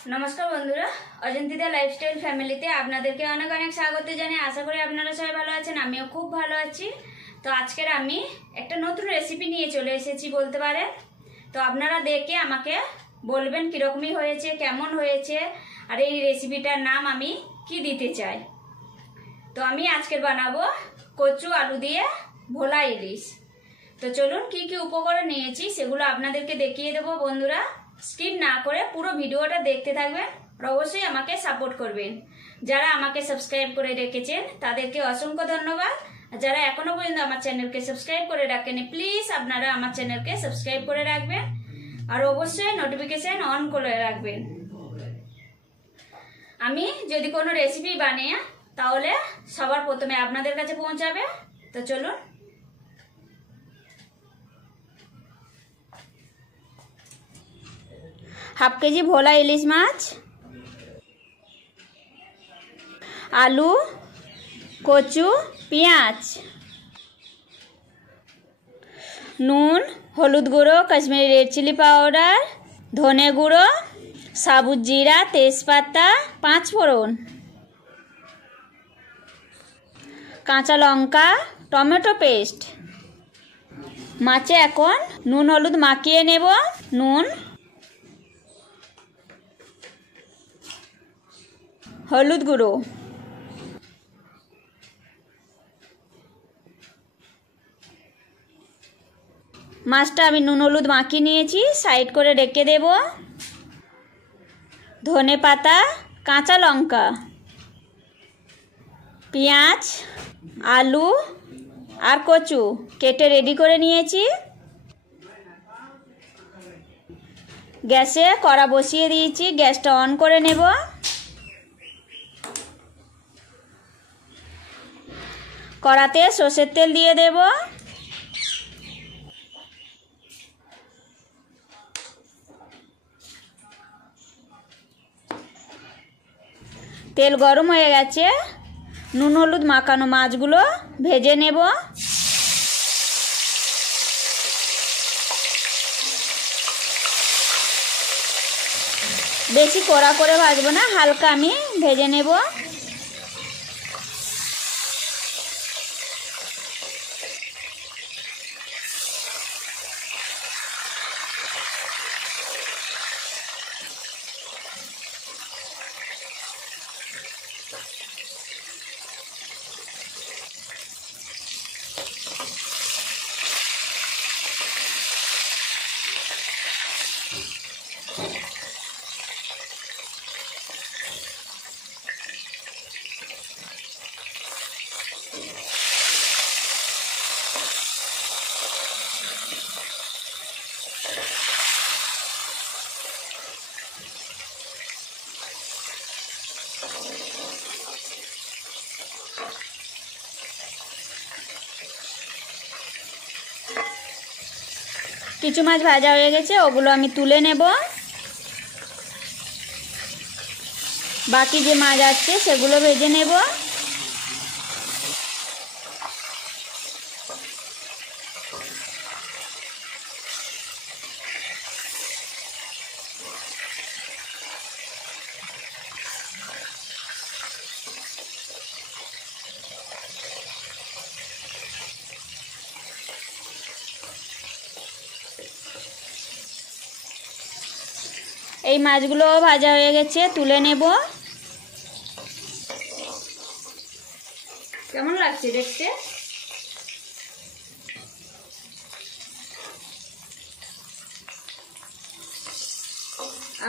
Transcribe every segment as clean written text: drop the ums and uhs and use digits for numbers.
नमस्कार बंधुरा अजंतिदा लाइफस्टाइल फैमिलीते आपनादेरके अनेक अनेक स्वागत जानिए आशा करी आपनारा सबाई भालो आछेन आमिও खूब भालो आछि। तो आजकेर आमी एकटा नतुन रेसिपि निये चले एसेछि बोलते पारेन। तो आपनारा देखे आमाके बोलबेन किरकमई हयेछे केमन हयेछे आर एई रेसिपिटार नाम आमी कि दिते चाइ। तो आमी आजकेर बानाबो कचु आलू दिये भोला इलिश। तो चलुन कि उपकरण नियेछि सेगुलो आपनादेरके देखिए देबो बंधुरा। स्किप ना करे पुरो भिडियोटा देखते थाकबेन और अवश्यई आमाके सापोर्ट करबेन। जारा आमाके सबस्क्राइब करे रेखेछेन तादेरके असंख्य धन्यवाद। जारा एखोनो पर्यन्त आमार चैनलके सबस्क्राइब करे राखेननि प्लिज आपनारा आमार चैनलके सबस्क्राइब करे राखबेन और अवश्यई नोटिफिकेशन अन करे राखबेन। आमी यदि कोनो रेसिपि बानिয়ে ताहले सबार प्रथमे आपनादेर काছে पौঁছাবে। तो चलुन हाफ केजी भोला इलिश माछ, आलू, कचु, पेঁয়াজ, নুন, হলুদ গুঁড়ো, কাশ্মীরি রেড চিলি পাউডার, ধনে গুঁড়ো, সাবুত জিরা, তেজপাতা, পাঁচ ফোড়ন, কাঁচা লঙ্কা, টমেটো পেস্ট। মাছে এখন নুন হলুদ মাখিয়ে নেব। নুন, হলুদ গুঁড়ো, মাছটা আমি নুন হলুদ মাখিয়ে নিয়েছি, সাইড করে রেখে দেব। ধনে পাতা, কাঁচা লঙ্কা, পেঁয়াজ, আলু আর কচু কেটে রেডি করে নিয়েছি। গ্যাসে কড়া বসিয়ে দিয়েছি, গ্যাসটা অন করে নেব। কড়াতে সরষের তেল দিয়ে দেব। তেল গরম হয়ে গেছে, নুন হলুদ মাখানো মাছগুলো ভেজে নেব। বেশি কড়া করে ভাজবো না, হালকা আমি ভেজে নেব। কিছু মাছ ভাজা হয়ে গেছে, ওগুলো আমি তুলে নেব। বাকি যে মাছ আছে সেগুলো ভেজে নেব। এই মাছগুলো ভাজা হয়ে গেছে, তুলে নেব। কেমন লাগছে দেখতে?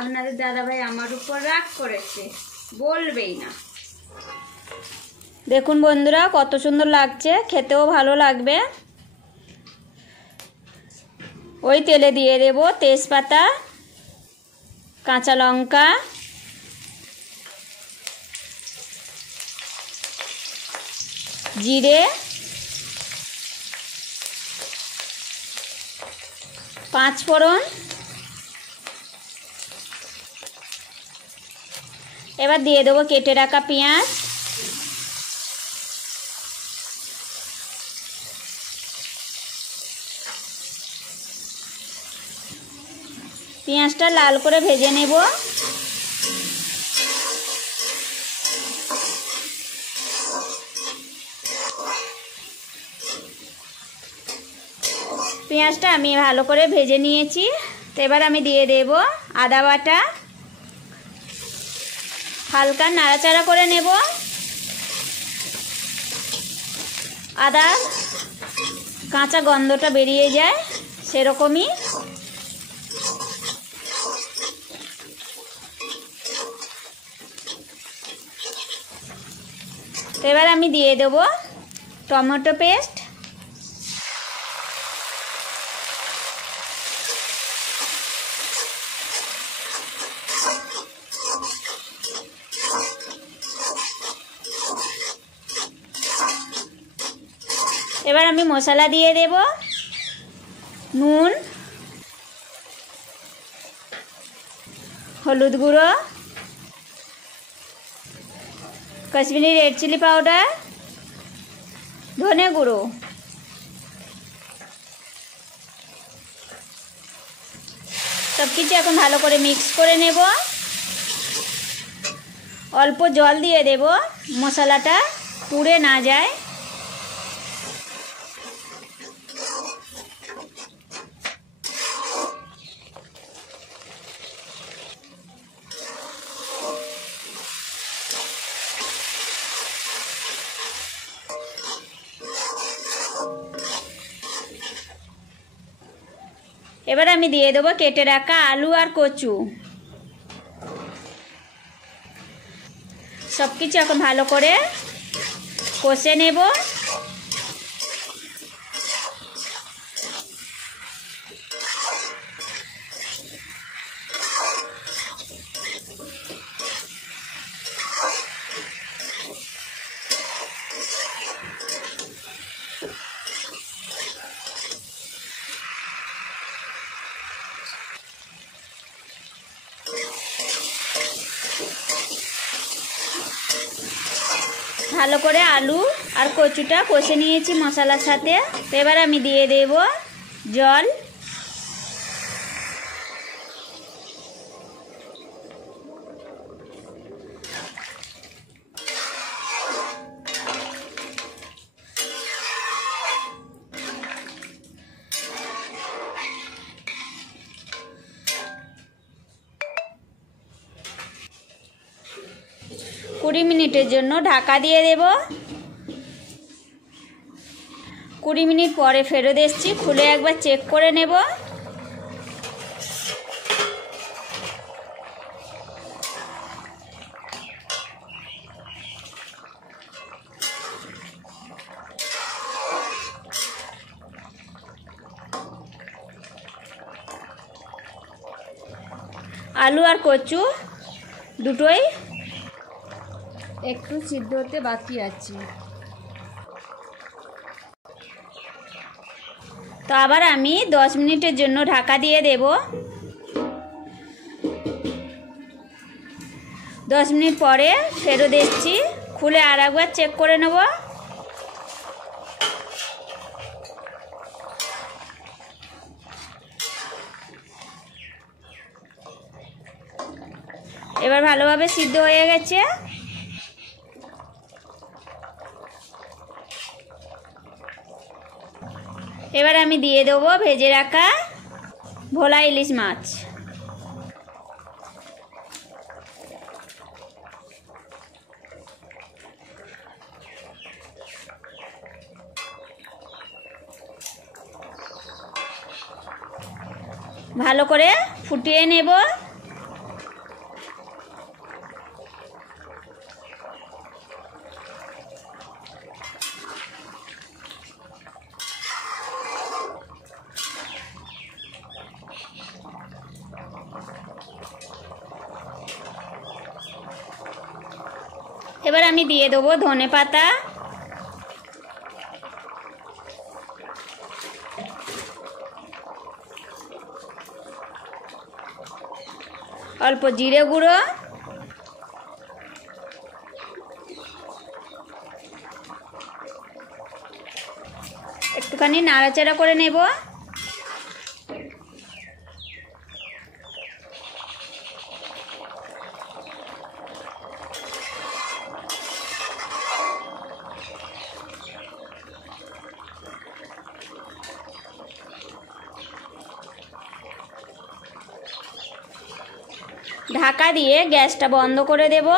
আপনাদের দাদা ভাই আমার উপর রাগ করেছে, বলবেই না। দেখুন বন্ধুরা কত সুন্দর লাগছে, খেতেও ভালো লাগবে। ওই তেলে দিয়ে দেব তেজপাতা, কাঁচা লঙ্কা, জিরে, পাঁচ ফোড়ন। এবার দিয়ে দেবো কেটে রাখা পেঁয়াজ, পেঁয়াজটা লাল করে ভেজে নেব। পেঁয়াজটা আমি ভালো করে ভেজে নিয়েছি। তো এবার আমি দিয়ে দেব আদা বাটা, হালকা নাড়াচাড়া করে নেব। আদা কাঁচা গন্ধটা বেরিয়ে যায় সেরকমই। তো এবার আমি দিয়ে দেব টমেটো পেস্ট, এবার আমি মশলা দিয়ে দেব নুন, হলুদ গুঁড়ো, কাশ্মীরি রেড চিলি পাউডার, ধনে গুঁড়ো। সব কিছু এখন ভালো করে মিক্স করে নেব। অল্প জল দিয়ে দেব মশলাটা পুড়ে না যায়। এবার আমি দিয়ে দেবো কেটে রাখা আলু আর কচু। সব কিছু এখন ভালো করে কষে নেব। ভালো করে আলু আর কচুটা কষে নিয়েছি মশলার সাথে। তো এবার আমি দিয়ে দেব জল। কুড়ি মিনিটের জন্য ঢাকা দিয়ে দেব। 20 মিনিট পরে ফেরত এসেছি, খুলে একবার চেক করে নেব। আলু আর কচু দুটোই একটু সিদ্ধ হতে বাকি আছে। তো আবার আমি 10 মিনিটের জন্য ঢাকা দিয়ে দেব। 10 মিনিট পরে ফেরত এসেছি, খুলে আর একবার চেক করে নেব। এবার ভালোভাবে সিদ্ধ হয়ে গেছে। এবার আমি দিয়ে দেবো ভেজে রাখা ভোলা ইলিশ মাছ। ভালো করে ফুটিয়ে নেব। এবার আমি দিয়ে দেবো ধনে পাতা, অল্প জিরে গুঁড়ো, একটুখানি নাড়াচাড়া করে নেব। ঢাকা দিয়ে গ্যাসটা বন্ধ করে দেব।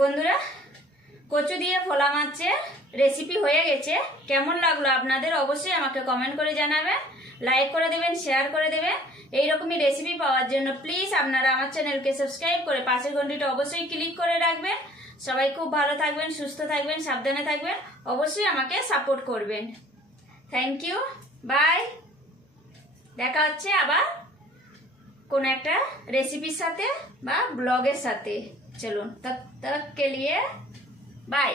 বন্ধুরা, কচু দিয়ে ফোলা মাছের রেসিপি হয়ে গেছে। কেমন লাগলো আপনাদের অবশ্যই আমাকে কমেন্ট করে জানাবেন, লাইক করে দেবেন, শেয়ার করে দেবেন। এইরকমই রেসিপি পাওয়ার জন্য প্লিজ আপনারা আমার চ্যানেলকে সাবস্ক্রাইব করে পাশের ঘন্টিটা অবশ্যই ক্লিক করে রাখবেন। সবাই খুব ভালো থাকবেন, সুস্থ থাকবেন, সাবধানে থাকবেন, অবশ্যই আমাকে সাপোর্ট করবেন। Thank you, bye. দেখা হচ্ছে আবার কোন একটা রেসিপির সাথে বা ব্লগের সাথে। चलो तब तक के लिए बाय।